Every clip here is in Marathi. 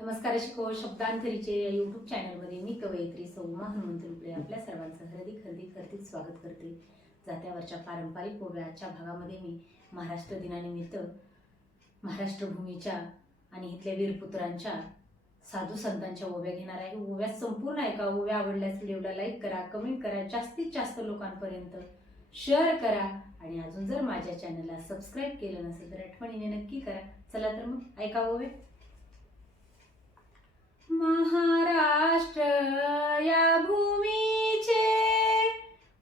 नमस्कार शिको शब्दांतरीचे या युट्यूब चॅनलमध्ये मी कवयित्री सौमा हनुमंत रुपले आपल्या सर्वांचं हृदिक हृदिक हर्दिक स्वागत करते. जात्यावरच्या पारंपरिक ओव्याच्या भागामध्ये मी महाराष्ट्र दिनानिमित्त महाराष्ट्रभूमीच्या आणि इथल्या वीरपुत्रांच्या साधू संतांच्या ओव्या घेणार आहे. ओव्या संपूर्ण ऐका ओव्या आवडल्यास व्हिडिओला लाईक करा कमेंट करा जास्तीत जास्त लोकांपर्यंत शेअर करा आणि अजून जर माझ्या चॅनलला सबस्क्राईब केलं नसेल तर आठवणीने नक्की करा. चला तर मग ऐका ओव्या. महाराष्ट्र या भूमीचे.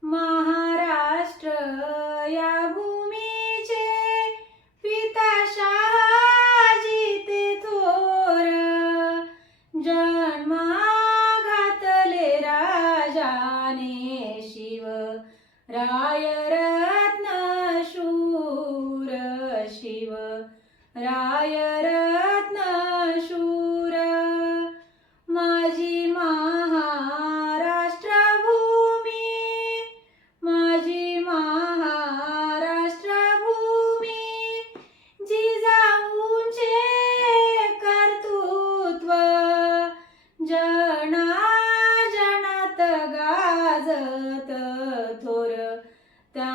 महाराष्ट्र या भूमीचे. पिता शहाजी ते थोर. जन्मा घातले राजाने शिव. राय रत्न शूर शिव. राय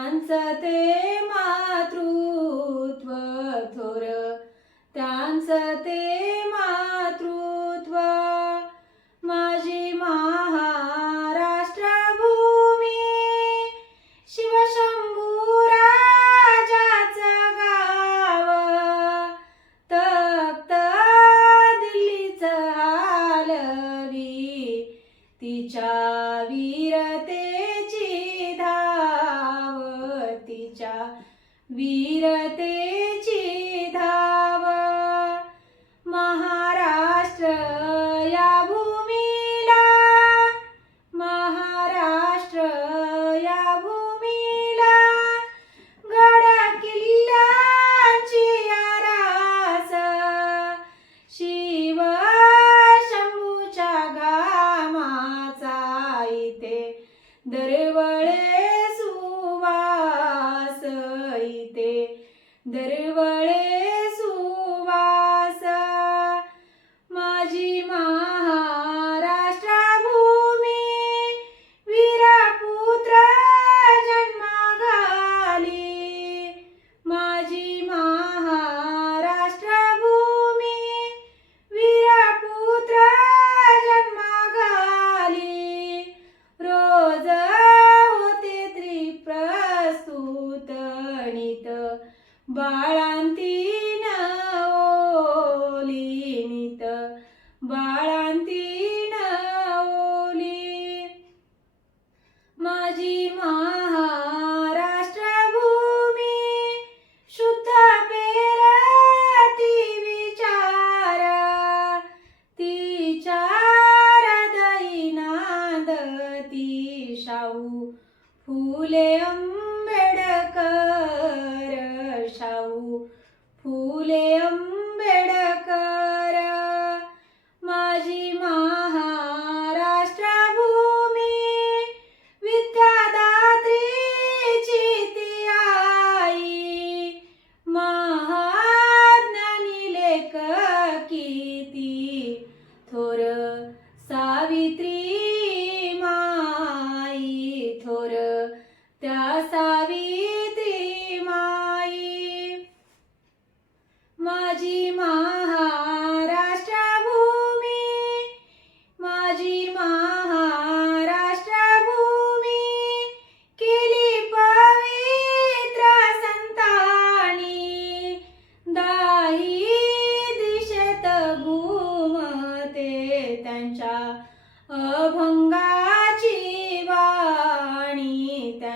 त्यांचं ते मातृत्व थोर. त्यांचं ते वीरतेची धा பெருவழி फुले आंबेडकर शाहू फुले आंबेडकर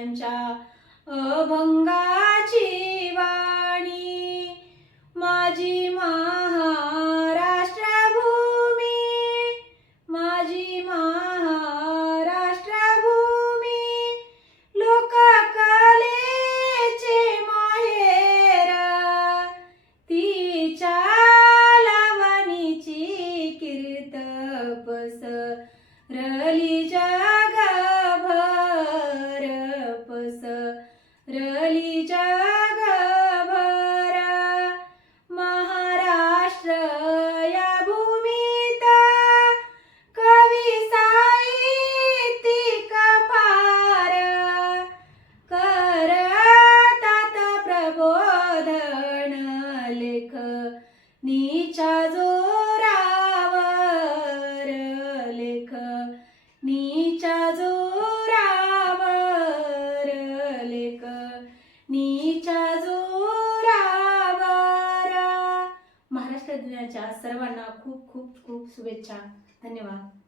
त्यांच्या नीच्या जोरावर लेख नीच्या जोरावर लेख नीच्या जोरावर. महाराष्ट्र दिनाच्या सर्वांना खूप खूप खूप शुभेच्छा. धन्यवाद.